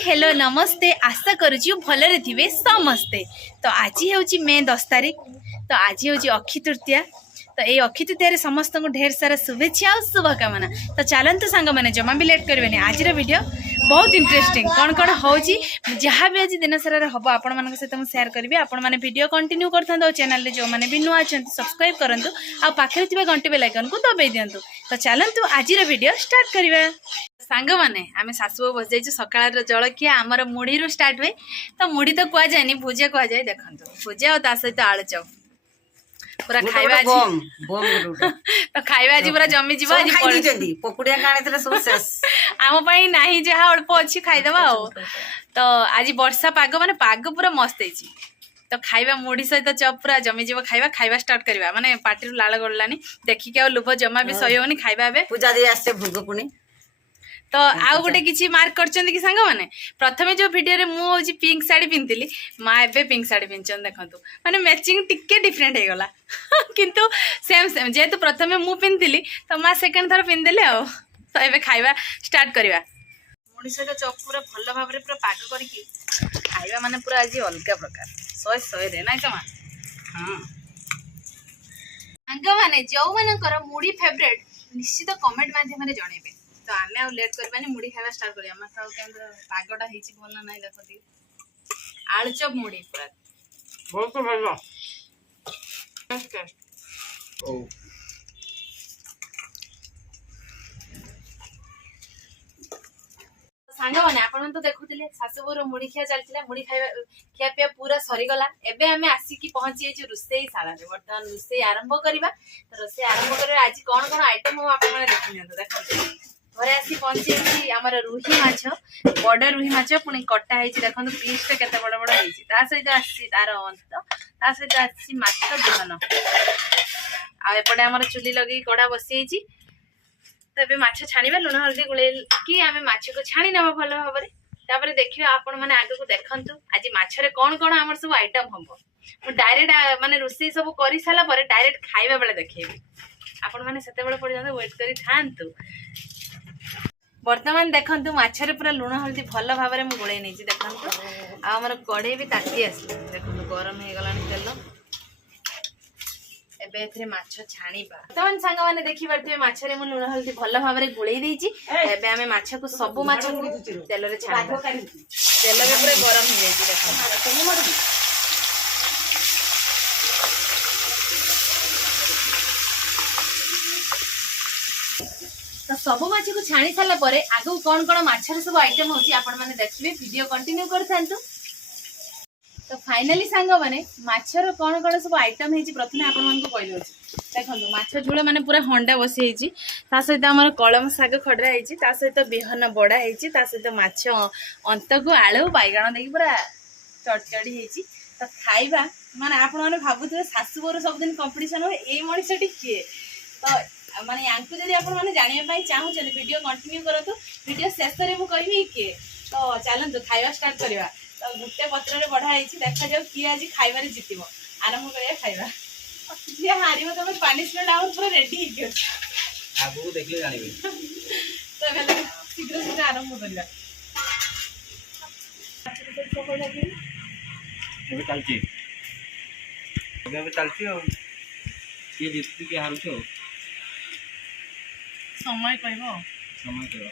Hello नमस्ते आशा करुची भलरे थिबे समस्ते। तो आज हूँ मे 10 तारीख। तो आज हूँ अक्षय तृतीया। तो ये अक्षय तृतीया समस्त को ढेर सारा शुभेच्छा और शुभकामना। तो चलते सांग मैंने जमा भी लेट करेंगे। आज वीडियो बहुत इंटरेस्टिंग कौन कौन हो जहाँ भी आज दिन सारा हम आपण मान सहित मुझे सेयार करी। आपण मैंने वीडियो कंटिन्यू कर चैनल जो मैंने भी नुआ अच्छा सब्सक्राइब करूँ आ पाखे थी घंटी बेल आइकन को दबाई दिंतु। तो चलतु आज वीडियो स्टार्ट करवा। सांग मैंने आम सासु बस जाइए सकाल जलखिया आमर मुढ़ी रू स्टार्ट हुए। तो मुढ़ी तो कह जाए भुजिया कह जाए। देखो भुजिया और सहित आलू चप पूरा खाइबा आज तो खाइबा आज पूरा जमी जीव। पकुड़िया काने सब शेष आम पाई नाही जहाँ अल्प अच्छी खाईदबा। तो आज वर्षा पाग माने पाग पूरा मस्त है। तो खाइबा मुढ़ी सहित चप पूरा जमी जीव। खाइबा स्टार्ट करवा माने पार्टी लाल गड़लानी देखिक लुभ जमा भी सही होनी। खाइबा एबे पूजा दे आसे भोग पुणी। तो आउ गोटे किसी मार्क करछन कि सांग माने प्रथमे जो वीडियो रे मु होजी पिंक साड़ी पिनतिली माँ एबे पिंक साड़ी पिनछन। देखंतु माने मैचिंग टिके डिफरेंट हे गला किंतु सेम सेम जेतु प्रथमे मु पिनतिली तो माँ सेकंड थर पिन देले। आ तो एबे खाइबा स्टार्ट करवा। मुड़ी सहित चप पूरा भल भाव पूरा पाग करके खाइबा माने पूरा आज अलग प्रकार 100 रे नाइ तमा। हां सांग माने जो मानकर मुड़ी फेवरेट निश्चित कमेंट माध्यम रे जणेबे। तो आमे आउ लेट करबानी मुड़ी खाइबा स्टार्ट करिया। हम खाउ केंद्र पागडा हेची भल ना नाही देखो ती आलू चप मुड़ी पूरा बहुत भलो टेस्ट ओ सांग माने आपण तो देखुतिले सासुबोर मुड़ी खिया चलतिला। मुड़ी खाइबा खिया पिया पूरा सरी गला। एबे आमे आसी की पहुंची जे रुसेई शाला रे। वर्तमान रुसेई आरंभ करिबा। तो रुसेई आरंभ करिबा आज कोन कोन आइटम हम आपण माने देखिनतो। देखो घरे आसी पहुंची आमर रुही माछ बड़ रुही माछ पुणी कटा है। देखो पीस टा केते बड़ बड़ है। सहित आसी तार अंत ता सहित आसी माछ दुहन आ एपटे आमर चुली लगे कड़ा बसी। तो ये माछ छाणीबा लुण हल्दी गुले कि आमे माछ को छाणी नबा भल भाबरे। तापर देखिबा आपण माने आगे को देखंतु आज माछरे कोन कोन आमर सब आइटम हमबो। मु डायरेक्ट माने रोसई सब करि साला परे डायरेक्ट खाइबा बेले देखैबी। आपण माने सेते बेले पड़ जाते वेट करी थांतु। वर्तमान देखंतु माछरे पूरा लुण हल्दी भल भाव में गोले नहीं। देखंतु आमर कड़े भी ताती आस। देखंतु गरम हो गलानी तेल एबे एथरे माछ छाणीबा। वर्तमान सांग माने देखि परथिबे माछरे मु लुण हल्दी भल भाव में गोले देइची। एबे आमे माछ को सब माछ को तेल रे छाणीबा। तेल रे पूरा गरम हो जाइची। देखंतु तो सब माछ को छाणी सारा पर आगु कौन कौन माछर सब आइटम होची आपण माने देखिबे। Video continue करथांतु। तो फाइनली सांग माने माछर कौन कौन सब आइटम हेची प्रथमे आपण मान को कहलो छी। देखंतु माछ झोल माने पूरा हंडा बसी हेची। ता सहित हमर कलम साग खडरा हेची। ता सहित बिहन बडा हेची। ता सहित माछ अंत को आळू बाइगण देकी पूरा चटचडी हेची। तो खाइबा माने आपण माने भाबुथबे सासुबोर सब दिन कंपटीशन हो ए मणिसटी किए। तो माने यांकु जदि आपण माने जानिया पई चाहू चले वीडियो कंटिन्यू करतो। वीडियो शेष रे मु कहबी के। तो चलंतु खाइबा स्टार्ट करवा। तो गुटे पत्र रे बढ़ा हेची देखा जाऊ कि आज खाइबा रे जितिबो। आरंभ करिया खाइबा। जे हारिबो तमे पनिशमेंट आउट पूरा रेडी हे गयो। आगु देखले जानिबे। तो बेले शीघ्र शीघ्र आरंभ करवा। एबे चलची एबे चलची हो ये जितती के हारुछो समय कहबो समय कहबो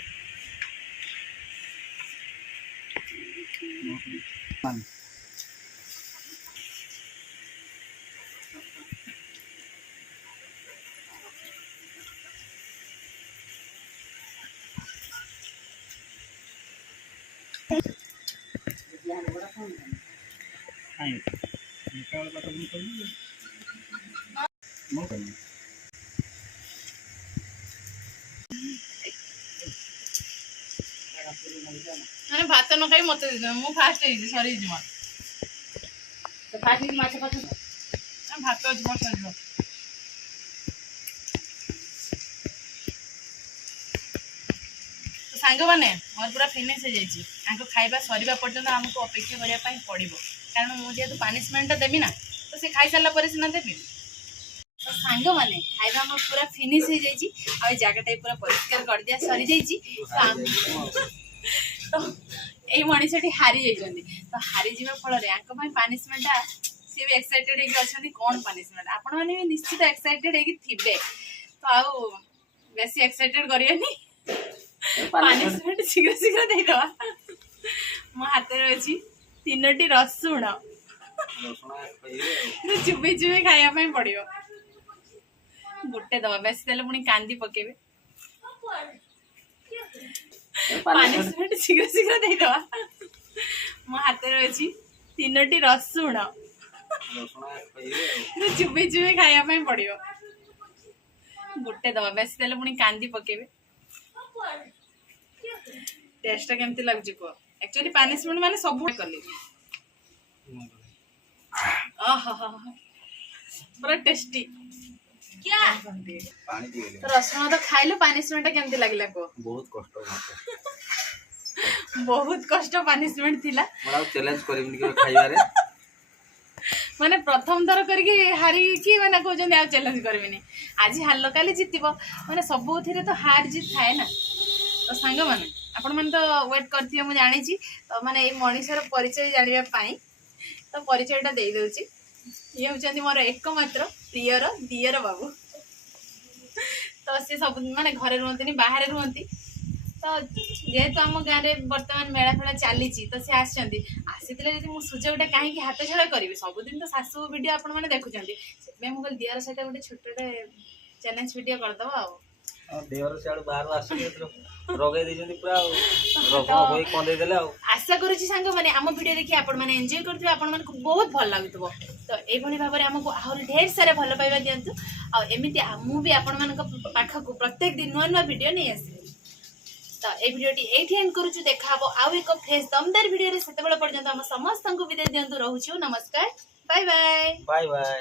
आई निकाल का तो निकल माने भात न खाई मते दे। मु फास्ट हे सरी जिमा। तो फास्ट ही माछ पछ ना भात आज बस आइबो। तो सांग माने मोर पूरा फिनिश हो जाइची। आंको खाइबा सरीबा पर्यंत हमको अपेक्षा करिया पई पड़िबो। कारण मु जे तो पनिशमेंट देबी ना तो से खाई साला परे सिना देबी। तो सांग माने खाइबा हम पूरा फिनिश हो जाइची। आ जगह टाइप पूरा परिष्कार कर दिया सरी जाइची। तो এই ମଣିଷଟି ହାରି ଯାଇଛନ୍ତି ତ ହାରି ଯିବା ଫଳରେ ଆଙ୍କ ପାଇଁ ପାନିଶମେଣ୍ଟଟା ସିଏ ବି ଏକ୍ସାଇଟେଡ୍ ହେଇକି ଅଛନ୍ତି କ'ଣ ପାନିଶମେଣ୍ଟ ଆପଣମାନେ ବି ନିଶ୍ଚିତ ଏକ୍ସାଇଟେଡ୍ ହେଇକି ଥିବେ ତ ଆଉ ବେଶୀ ଏକ୍ସାଇଟେଡ୍ କରିବେନି ପାନିଶମେଣ୍ଟ ଶୀଘ୍ର ଶୀଘ୍ର ଦେଇଦବା ମୋ ହାତରେ ଅଛି 3ଟି ରସୁଣ ଚୁବେଇ ଚୁବେଇ ଖାଇବା ପାଇଁ ପଡିବ ଗୋଟେ ଦବା ବେଶୀ ଦେଲେ ପୁଣି କାନ୍ଦି ପକେଇବେ ପାନିଶମେଣ୍ଟ ଶୀଘ୍ର ଶୀଘ୍ର ଦେଇଦବା ମୋ ହାତରେ ଅଛି 3ଟି ରସୁଣ ଚୁବେଇ ଚୁବେଇ ଖାଇବା ପାଇଁ ପଡିବ ଗୋଟେ ଦବା ବେଶୀ ଦେଲେ ପୁଣି କାନ୍ଦି ପକେଇବେ ଟେଷ୍ଟ କେମିତି ଲାଗୁଛି କୁହ एक्चुअली पानिशमेंट माने सब कली पूरा टेस्टी क्या तो रसुण तो खाइलो पानिशमेंट केमती लागला को बहुत कष्ट पानिशमेंट थिला मोरा चैलेंज करिम कि खाइबा रे माने प्रथम थर करके हारी की माने कहउछन आ चैलेंज करबिनी आज हारलो काली जितिबो माने सबुथिरे तो हार जीत थाए ना तो सांग माने आपण मन तो वेट करथिए मु जानि छी तो माने ए मनीषर परिचय जानिबा पाई तो परिचयटा देई दउची ये होचंदी मोर एकमात्र प्रियर दियर बाबू तो से सब माने घरे रहंतनी बाहर रहंती तो जेहेतु आम गाँव में बर्तमान मेला फेला चली तो सी आसती यदि मुझे सुजोगटा कहीं हाथ छड़ा करी सबुदिन तो सासू वीडियो आपण मैंने देखुं से मुझे दियर सहित गोटे छोटे चैलेंज वीडियो करदब आशा करुँच सांग मैंने आम वीडियो देखिए आपण मैंने एंजॉय करते आपण मानक बहुत भल लगुव तो यही भाव में आमको आहरी ढेर सारा भल पाइबा दिंतु आमती मुझे आपण मान पाखक प्रत्येक दिन नुआ नुआ वीडियो नहीं आस तो ये वीडियोटी एठी एंड करूछु देखा हबो आउ एक फ्रेश दमदार वीडियो रे सेते बेला पर्यंत हम समस्त को विदाय दियंतु रहूछु नमस्कार बाय बाय बाय बाय।